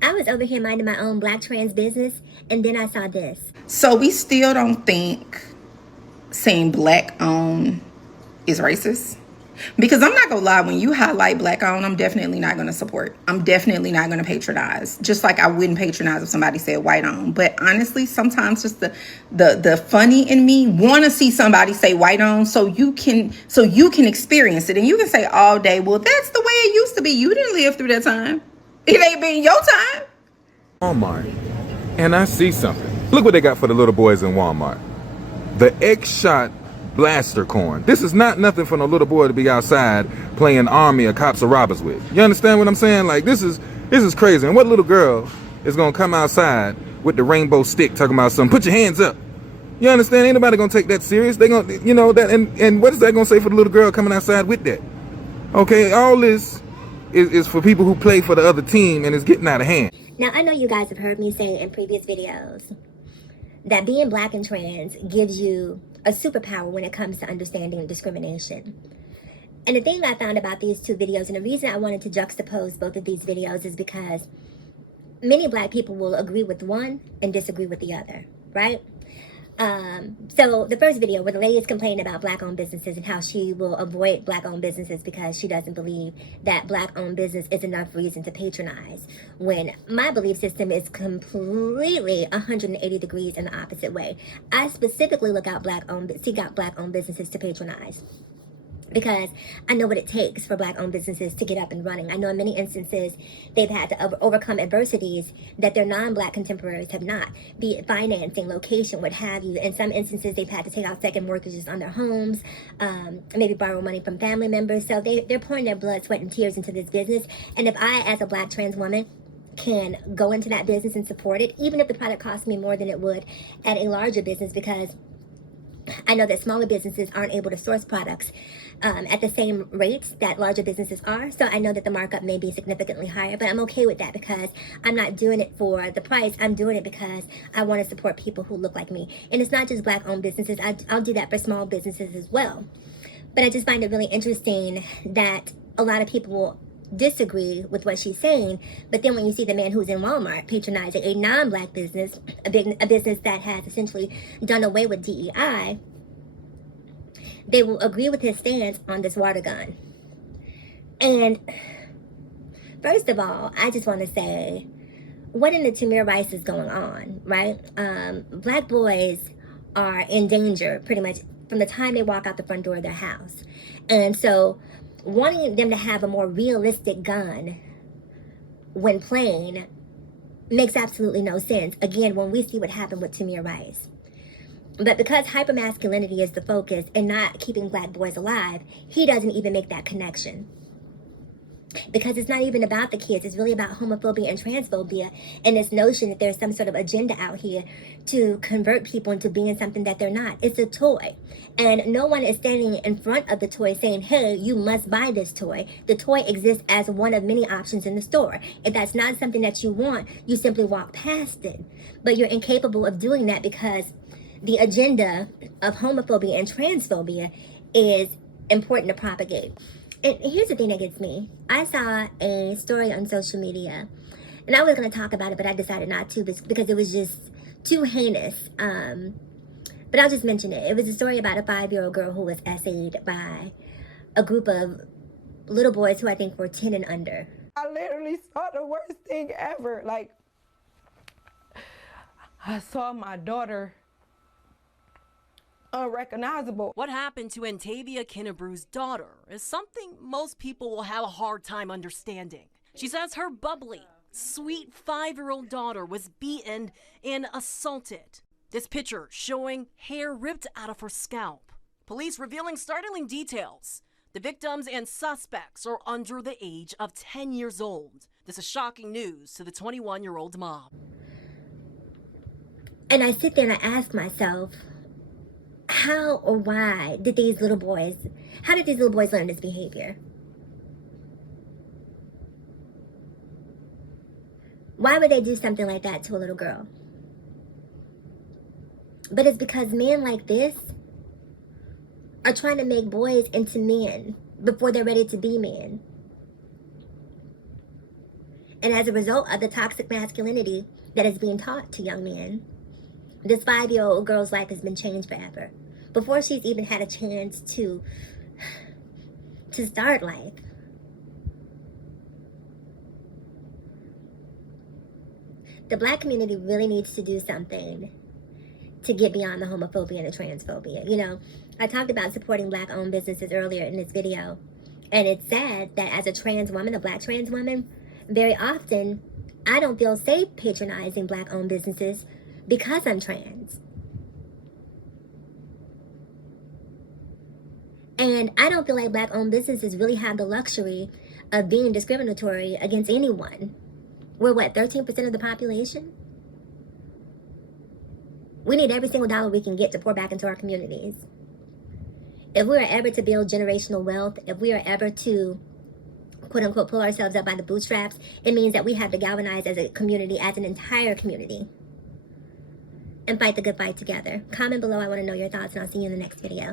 I was over here minding my own black trans business, and then I saw this. So we still don't think saying black owned is racist? Because I'm not gonna lie, when you highlight black owned, I'm definitely not gonna support. I'm definitely not gonna patronize. Just like I wouldn't patronize if somebody said white owned. But honestly, sometimes just the funny in me wanna see somebody say white owned so you can experience it. And you can say all day, well, that's the way it used to be. You didn't live through that time. It ain't been your time. Walmart, and I see something. Look what they got for the little boys in Walmart. The X-Shot blaster corn. This is not nothing for no little boy to be outside playing army or cops or robbers with. You understand what I'm saying? Like, this is crazy. And what little girl is gonna come outside with the rainbow stick talking about something? Put your hands up. You understand? Ain't nobody gonna take that serious. They gonna, that, and what is that gonna say for the little girl coming outside with that? Okay, all this is for people who play for the other team and it's getting out of hand. Now, I know you guys have heard me say in previous videos that being black and trans gives you a superpower when it comes to understanding discrimination. And the thing I found about these two videos, and the reason I wanted to juxtapose both of these videos, is because many black people will agree with one and disagree with the other, right? So the first video where the lady is complaining about black-owned businesses and how she will avoid black-owned businesses because she doesn't believe that black-owned business is enough reason to patronize, when my belief system is completely 180 degrees in the opposite way. I specifically seek out black-owned businesses to patronize, because I know what it takes for black-owned businesses to get up and running. I know in many instances they've had to overcome adversities that their non-black contemporaries have not, be it financing, location, what have you. In some instances, they've had to take out second mortgages on their homes, maybe borrow money from family members. So they're pouring their blood, sweat, and tears into this business. And if I, as a black trans woman, can go into that business and support it, even if the product costs me more than it would at a larger business, because I know that smaller businesses aren't able to source products at the same rates that larger businesses are. So I know that the markup may be significantly higher, but I'm okay with that because I'm not doing it for the price. I'm doing it because I want to support people who look like me. And it's not just black-owned businesses. I'll do that for small businesses as well. But I just find it really interesting that a lot of people disagree with what she's saying, but then when you see the man who's in Walmart patronizing a non-black business, a business that has essentially done away with DEI, they will agree with his stance on this water gun. And first of all, I just want to say, what in the Tamir Rice is going on, right? Black boys are in danger pretty much from the time they walk out the front door of their house. And so wanting them to have a more realistic gun when playing makes absolutely no sense. Again, when we see what happened with Tamir Rice. But because hypermasculinity is the focus and not keeping black boys alive, he doesn't even make that connection. Because it's not even about the kids. It's really about homophobia and transphobia, and this notion that there's some sort of agenda out here to convert people into being something that they're not. It's a toy. And no one is standing in front of the toy saying, hey, you must buy this toy. The toy exists as one of many options in the store. If that's not something that you want, you simply walk past it. But you're incapable of doing that because the agenda of homophobia and transphobia is important to propagate. And here's the thing that gets me. I saw a story on social media, and I was going to talk about it, but I decided not to because it was just too heinous. But I'll just mention it. It was a story about a 5-year-old girl who was essayed by a group of little boys who I think were 10 and under. I literally saw the worst thing ever. Like, I saw my daughter unrecognizable. What happened to Antavia Kinnebrew's daughter is something most people will have a hard time understanding. She says her bubbly, sweet 5-year-old daughter was beaten and assaulted. This picture showing hair ripped out of her scalp. Police revealing startling details. The victims and suspects are under the age of 10 years old. This is shocking news to the 21-year-old mom. And I sit there and I ask myself, how or why did these little boys learn this behavior? Why would they do something like that to a little girl? But it's because men like this are trying to make boys into men before they're ready to be men. And as a result of the toxic masculinity that is being taught to young men, this 5-year-old girl's life has been changed forever before she's even had a chance to start life. The Black community really needs to do something to get beyond the homophobia and the transphobia. You know, I talked about supporting Black-owned businesses earlier in this video, and it's sad that as a trans woman, a Black trans woman, very often I don't feel safe patronizing Black-owned businesses because I'm trans. And I don't feel like Black-owned businesses really have the luxury of being discriminatory against anyone. We're what, 13% of the population? We need every single dollar we can get to pour back into our communities. If we are ever to build generational wealth, if we are ever to, quote unquote, pull ourselves up by the bootstraps, it means that we have to galvanize as a community, as an entire community, and fight the good fight together. Comment below, I want to know your thoughts, and I'll see you in the next video.